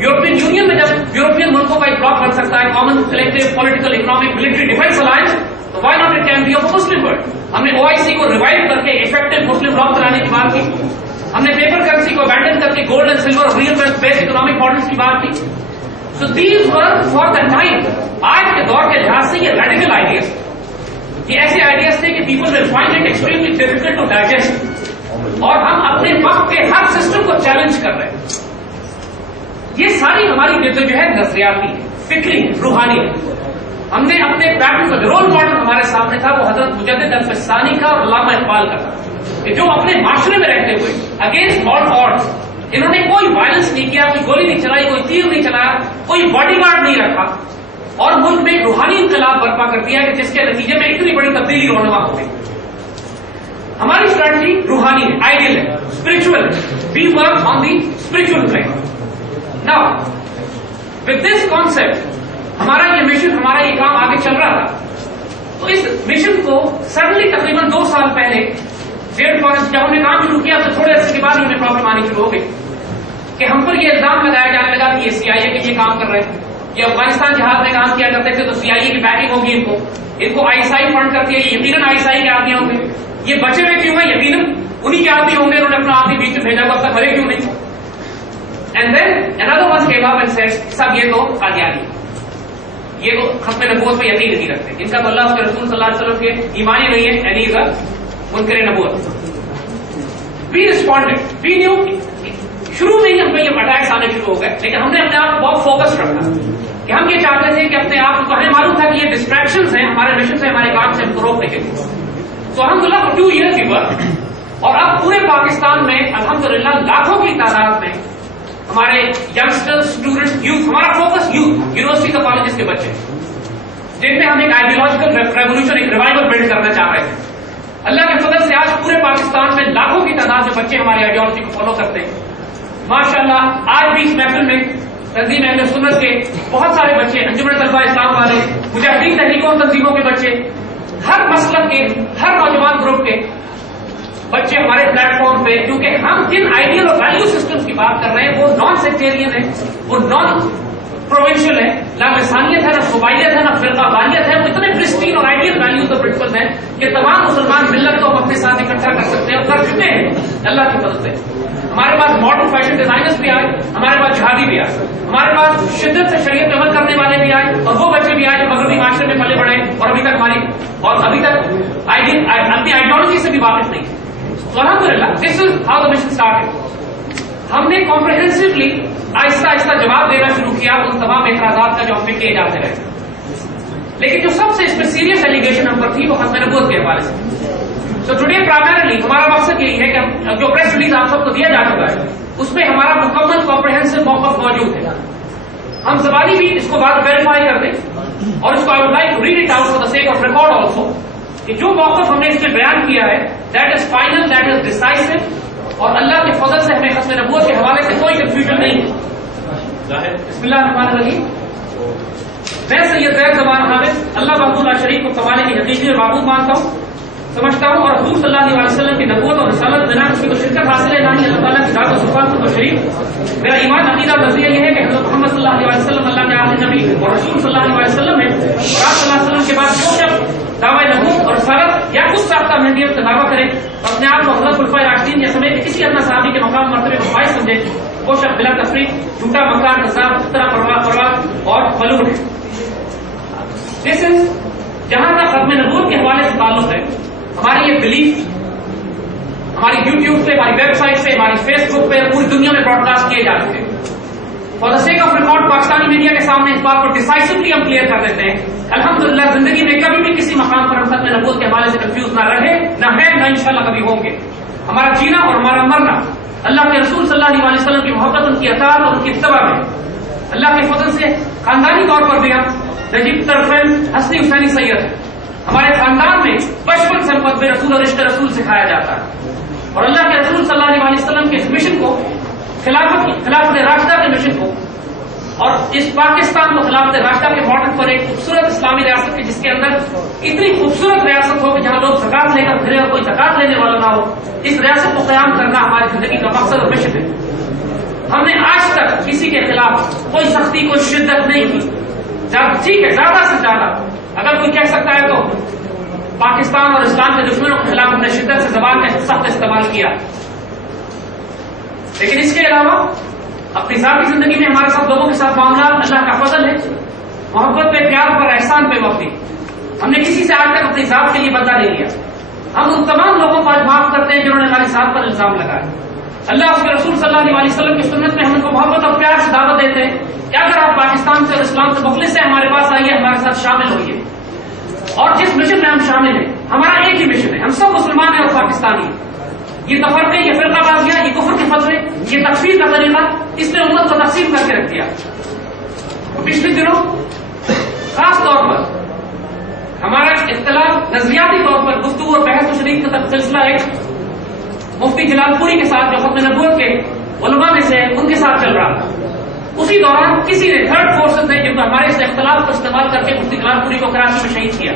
European union میں جب European ملکوں کا ایک بلاک بن سکتا ہے common collective political economic military defence alliance, تو why not it can be of Muslim world. ہم نے OIC کو ریوائو کر کے افیکٹو مسلم بلاک بنانے کی بات کی. ہم نے پیپر کرنسی کو ابینڈن کر کے گولڈ اینڈ سلور اور ریئل بیسڈ اکنامک ماڈلس کی بات کی. So these were for the time, آج کے دور کے لحاظ سے یہ ریڈیکل آئیڈیاز، یہ ایسے آئیڈیاز تھے کہ people will find it extremely difficult to digest. اور ہم اپنے وقت کے ہر سسٹم کو چیلنج کر رہے ہیں. یہ ساری ہماری جدوجہد نظریاتی، فکری، روحانی. ہم نے اپنے پیٹرن، رول ماڈل ہمارے سامنے تھا وہ حضرت مجدد الفسانی کا اور علامہ اقبال کا تھا، کہ جو اپنے معاشرے میں رہتے ہوئے اگینسٹ آل آڈس انہوں نے کوئی وائلنس نہیں کیا، کوئی گولی نہیں چلائی، کوئی تیر نہیں چلایا، کوئی باڈی گارڈ نہیں رکھا، اور ملک میں ایک روحانی انقلاب برپا کر دیا کہ جس کے نتیجے میں اتنی بڑی تبدیلی رونما ہو گئی. ہماری اسٹریٹجی روحانی ہے، آئیڈیل ہے، اسپرچل ہے. We work on the spiritual plane. Now with this concept ہمارا یہ مشن، ہمارا یہ کام آگے چل رہا تھا. تو اس مشن کو سڈنلی تقریباً 2 سال پہلے جب ہم نے کام شروع کیا تو تھوڑے عرصے کے بعد ہمیں پرابلم آنی شروع ہو گئی کہ ہم پر یہ الزام لگایا جانے لگا کہ یہ CIA کے یہ کام کر رہے ہیں. یہ افغانستان جہاد میں کام کیا کرتے تھے تو CIA کی بیکنگ ہوگی، ان کو ISI فنڈ کرتی ہے، یقیناً ISI کے آدمی ہوں گے. یہ بچے ہوئے کیوں ہیں؟ یقیناً انہی کے آدمی ہوں گے، انہوں نے اپنا آدمی بیچ میں بھیجا ہوا، اب تک مرے کیوں نہیں. And then another one came up and said سب یہ تو قادیانی، یہ تو ختم نبوت پہ یقین نہیں رکھتے، ان کا تو اللہ اس کے رسول صلی اللہ علیہ وسلم کے ایمان ہی نہیں ہے، یعنی منکر نبوت. We responded. We knew شروع میں ہی ہم پہ یہ اٹیکس آنے شروع ہو گئے، لیکن ہم نے اپنے آپ کو بہت فوکس رکھا کہ ہم یہ چاہتے تھے کہ اپنے آپ کو، ہمیں معلوم تھا کہ یہ ڈسٹریکشنز ہیں ہمارے مشن سے، ہمارے کام سے ہم کو روکنے کے لیے. تو الحمدللہ for 2 years we worked. اور اب پورے پاکستان میں الحمدللہ لاکھوں کی تعداد میں ہمارے ینگسٹر، اسٹوڈنٹ، یوتھ، ہمارا فوکس یوتھ، یونیورسٹی کا کالجز کے بچے، جن میں ہم ایک آئیڈیولوجیکل ریولیوشن، ایک ریوائول بلڈ کرنا چاہ رہے تھے. اللہ کے فضل سے آج پورے پاکستان میں لاکھوں کی تعداد میں بچے ہماری آئیڈیالوجی کو فالو کرتے ہیں. ماشاءاللہ آج بھی اس محفل میں تنظیم اہل سنت کے بہت سارے بچے، انجمن طلباء اسلام والے، مجاہدین تحریکوں اور تنظیموں کے بچے، ہر مسلک کے، ہر نوجوان گروپ کے بچے ہمارے پلیٹ فارم پہ، کیونکہ ہم جن آئیڈیل اور ویلیو سسٹمز کی بات کر رہے ہیں وہ نان سیکٹیرین ہے، وہ نان پروونشل ہے، نہ لسانیت ہے، نہ صوبائیت ہے، نہ فرقہ واریت ہے. وہ اتنے پرسٹین اور آئیڈیل ویلیوز اور پرنسپلز ہیں کہ تمام مسلمان ملت کو اپنے ساتھ اکٹھا کر سکتے ہیں اور کر چکے ہیں اللہ کی مدد سے. ہمارے پاس ماڈرن فیشن ڈیزائنرز بھی آئے، ہمارے پاس جہادی بھی آئے، ہمارے پاس شدت سے شریعت عمل کرنے والے بھی آئے، اور وہ بچے بھی آئے جو مغربی معاشرے میں پلے بڑھے اور ابھی تک اپنی آئیڈیالوجی سے بھی واقف نہیں. تو الحمدللہ this is how the mission started. ہم نے کمپریہنسولی آہستہ آہستہ جواب دینا شروع کیا ان تمام اعتراضات کا جو ہم پہ کیے جاتے رہے. لیکن جو سب سے اس میں سیریس ایلیگیشن ہم پر تھی وہ ختم نبوت کے حوالے سے. تو ٹوڈے پرائمرلی ہمارا مقصد یہی ہے کہ جو پریس ریلیز آپ سب کو دیا جا چکا ہے اس میں ہمارا مکمل کمپریہنسو موقف موجود ہے. ہم زبانی بھی اس کو بات ویریفائی کر دیں اور اس کو I would like to read it out for the sake of record also کہ جو موقف ہم نے اس میں بیان کیا ہے that is final, that is ڈیسائسو، اور اللہ کے فضل سے ہمیں ختم نبوت کے حوالے سے کوئی کنفیوژن نہیں ہے. بسم اللہ الرحمن الرحیم. میں سید زید زمان حامد اللہ وحدہ لا شریک کو کمانے کی حقیقی اور معبود مانتا ہوں، سمجھتا ہوں، اور حضور صلی اللہ علیہ وسلم کی نبوت اور رسالت بنا اس کی شرکت حاصل ہے، نہ ہی اللہ تعالیٰ کی ذات و صفات کو شریف. میرا ایمان عقیدہ اور نظریہ یہ ہے کہ حضرت محمد صلی اللہ علیہ وسلم اللہ کے آخری نبی اور رسول صلی اللہ علیہ وسلم ہے، اور آپ صلی اللہ علیہ وسلم کے بعد جو شخص دعوی نبوت اور رسالت یا کچھ ساختہ مہدیت کا دعویٰ کرے اور اپنے آپ کو حضرت خلفائے راشدین یا سمیت کسی ادنا صحابی کے مقام مرتبے کو فائز سمجھے، وہ شخص بلا تفریق جھوٹا، مکار، کذاب، اختراع، پرواز اور ملعون ہے. دس از جہاں تک ختم نبوت کے حوالے سے تعلق ہے، ہماری یہ بلیف ہماری یوٹیوب پہ، ہماری ویب سائٹ سے، ہماری فیس بک پہ پوری دنیا میں براڈ کاسٹ کیے جا چکے ہیں. For the sake of record Pakistani media کے سامنے اس بات کو ڈیسائسولی ہم کلیئر کر دیتے ہیں. الحمدللہ زندگی میں کبھی بھی کسی مقام پر ہم ختم نبوت کے حوالے سے کنفیوز نہ رہے، نہ ہے، نہ انشاءاللہ کبھی ہوں گے. ہمارا جینا اور ہمارا مرنا اللہ کے رسول صلی اللہ علیہ وسلم کی محبت، ان کی اطاعت اور ان کی اتباع میں. اللہ کے فضل سے خاندانی طور پر بھی ہم نجیب طرفین حسنی حسینی سید ہیں. ہمارے خاندان میں بچپن سے محبت رسول اور عشق رسول سکھایا جاتا ہے، اور اللہ کے رسول صلی اللہ علیہ وسلم کے اس مشن کو، خلافت راشدہ کے مشن کو، اور اس پاکستان کو خلافت راشدہ کے ماڈل پر ایک خوبصورت اسلامی ریاست کی جس کے اندر اتنی خوبصورت ریاست ہو کہ جہاں لوگ زکات لے کر پھرے اور کوئی زکات لینے والا نہ ہو، اس ریاست کو قیام کرنا ہماری زندگی کا مقصد اور مشن ہے. ہم نے آج تک کسی کے خلاف کوئی سختی کوئی شدت نہیں کی. ٹھیک ہے زیادہ سے زیادہ اگر کوئی کہہ سکتا ہے تو پاکستان اور اسلام کے دشمنوں کے خلاف ہم نے شدت سے زبان کا سخت استعمال کیا. لیکن اس کے علاوہ اپنی ذاتی زندگی میں ہمارے ساتھ لوگوں کے ساتھ معاملات اللہ کا فضل ہے، محبت پہ، پیار پر، احسان پہ مبنی. ہم نے کسی سے آج تک اپنی ذات کے لیے بدلہ نہیں لیا. ہم ان تمام لوگوں کو آج معاف کرتے ہیں جنہوں نے ہماری ذات پر الزام لگایا. اللہ اس کے رسول صلی اللہ علیہ وسلم کی سنت میں ہم ان کو محبت اور پیار سے دعوت دیتے ہیں کہ اگر آپ پاکستان سے اور اسلام سے مخلص سے ہمارے پاس آئیے، ہمارے ساتھ شامل ہوئیے. اور جس مشن میں ہم شامل ہیں ہمارا ایک ہی مشن ہے، ہم سب مسلمان ہیں اور پاکستانی ہیں. یہ تفرقے، یہ فرقہ بازیاں، یہ کفر کے فتوے، یہ تکفیر کا طریقہ اس نے امت کو تقسیم کر کے رکھ دیا. پچھلے دنوں خاص طور پر ہمارا اختلاف نظریاتی طور پر گفتگو اور بحث و شریک کا سلسلہ ایک مفتی جلال پوری کے ساتھ جو ختم نبوت کے علماء میں سے ان کے ساتھ چل رہا تھا. اسی دوران کسی نے تھرڈ فورسز نے جن کو ہمارے اس اختلاف کو استعمال کر کے مفتی جلال پوری کو کراچی میں شہید کیا.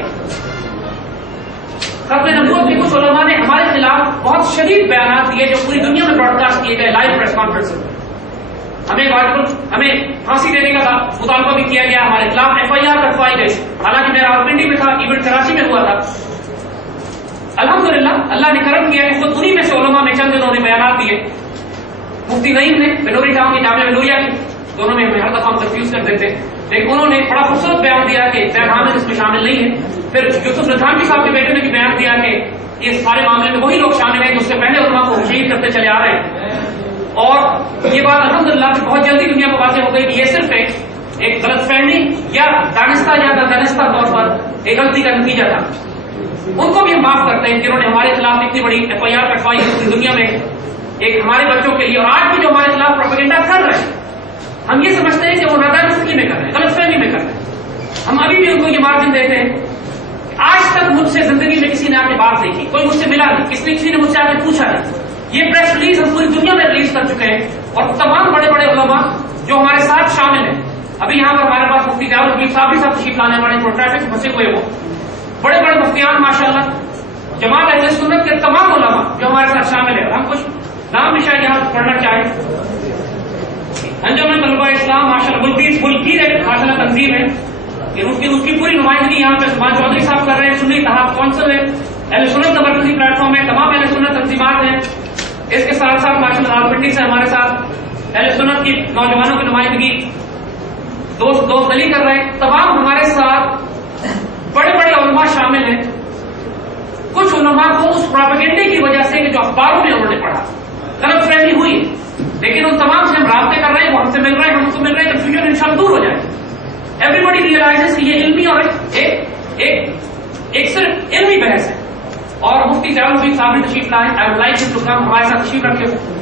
ختم نبوت کے کچھ علماء نے ہمارے خلاف بہت شدید بیانات دیے جو پوری دنیا میں براڈ کاسٹ کیے گئے لائیو پریس کانفرنس میں. ہمیں پھانسی دینے کا مطالبہ بھی کیا گیا، ہمارے خلاف FIR کروائی گئی. حالانکہ میرا راولپنڈی میں تھا، ایونٹ کراچی میں ہوا تھا. الحمدللہ اللہ نے کرم کیا کہ خود انہی میں سے علماء میں چند انہوں نے بیانات دیے. مفتی نعیم نے بنوری ٹاؤن کی جامعہ ملوریہ کی، دونوں میں ہر دفعہ ہم کنفیوز کر دیتے، لیکن انہوں نے بڑا خوبصورت بیان دیا کہ زید حامد اس میں شامل نہیں ہے. پھر یوسف نظامی صاحب کے بیٹے نے بھی بیان دیا کہ یہ سارے معاملے میں وہی لوگ شامل ہیں جو اس سے پہلے علماء کو شہید کرتے چلے آ رہے ہیں. اور یہ بات الحمدللہ بہت جلدی دنیا کو واضح ہو گئی کہ یہ صرف ایک غلط فہمی یا دانستہ یا نادانستہ طور پر ایک غلطی کا نتیجہ تھا. ان کو بھی ہم معاف کرتے ہیں جنہوں نے ہمارے خلاف اتنی بڑی FIR کٹوائی پوری دنیا میں ایک ہمارے بچوں کے لیے، اور آج بھی جو ہمارے خلاف پروپیگنڈا کر رہے ہیں ہم یہ سمجھتے ہیں کہ وہ نادانستگی میں کر رہے ہیں، غلط فہمی میں کر رہے ہیں. ہم ابھی بھی ان کو یہ مارجن دیتے ہیں. آج تک مجھ سے زندگی میں کسی نے آ کے بات نہیں کی، کوئی مجھ سے ملا نہیں، کسی نے مجھ سے آ کے پوچھا نہیں. یہ پریس ریلیز ہم پوری دنیا میں ریلیز کر چکے ہیں اور تمام بڑے بڑے علماء جو ہمارے ساتھ شامل ہیں. ابھی یہاں پر ہمارے پاس مفتی جاوید الدین صاحب بھی ساتھ تشریف لانے والے پروٹیکٹ پھنسے ہوئے، وہ بڑے بڑے مفتیان ماشاءاللہ، جماعت اہل سنت کے تمام علماء جو ہمارے ساتھ شامل ہیں. ہم کچھ نام بھی شاید یہاں پڑھنا چاہیں. انجمن طلباء اسلام ماشاءاللہ ملکی ایک ماشاءاللہ تنظیم ہے، اس کی پوری نمائندگی یہاں پہ عثمان چودھری صاحب کر رہے ہیں. سنی اتحاد کونسل ہے، اہل سنت کا مرکزی پلیٹ فارم ہے، تمام اہل سنت تنظیمات ہیں. اس کے ساتھ ساتھ ماشاءاللہ راولپنڈی سے ہمارے ساتھ اہل سنت کی نوجوانوں کی نمائندگی دوست دلی کر رہے ہیں. تمام ہمارے ساتھ بڑے بڑے علماء شامل ہیں. کچھ علماء کو اس پروپیگنڈے کی وجہ سے کہ جو اخباروں میں انہوں نے پڑھا غلط فہمی ہوئی، لیکن ان تمام سے ہم رابطے کر رہے ہیں، وہ ہم سے مل رہے ہیں، ہم ان کو مل رہے ہیں، کنفیوژن انشاءاللہ دور ہو جائے. ایوری بڈی ریئلائزز کہ یہ علمی اور ایک صرف علمی بحث ہے. اور مفتی جلال الدین صاحب نے تشریف لائے. آئی وڈ لائک ہم ٹو کم، ہمارے ساتھ تشریف رکھے ہوئے.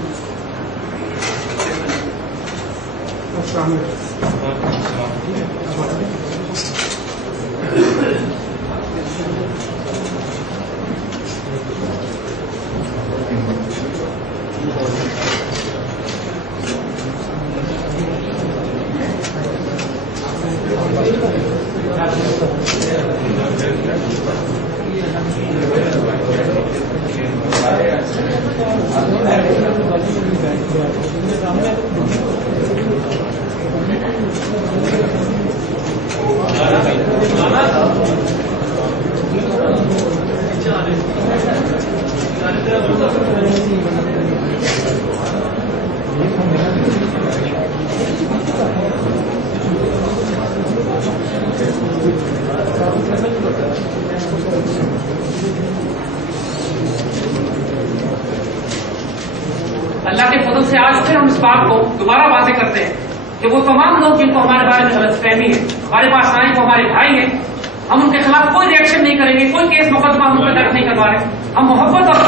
اللہ کے فضل سے آج پھر ہم اس بات کو دوبارہ واضح کرتے ہیں کہ وہ تمام لوگ جن کو ہمارے بارے میں غلط فہمی ہے ہمارے پاس آئے، وہ ہمارے بھائی ہیں. ہم ان کے خلاف کوئی ریئیکشن نہیں کریں گے، کوئی کیس مقدمہ ہم ان پر درج نہیں کروا رہے. ہم محبت اور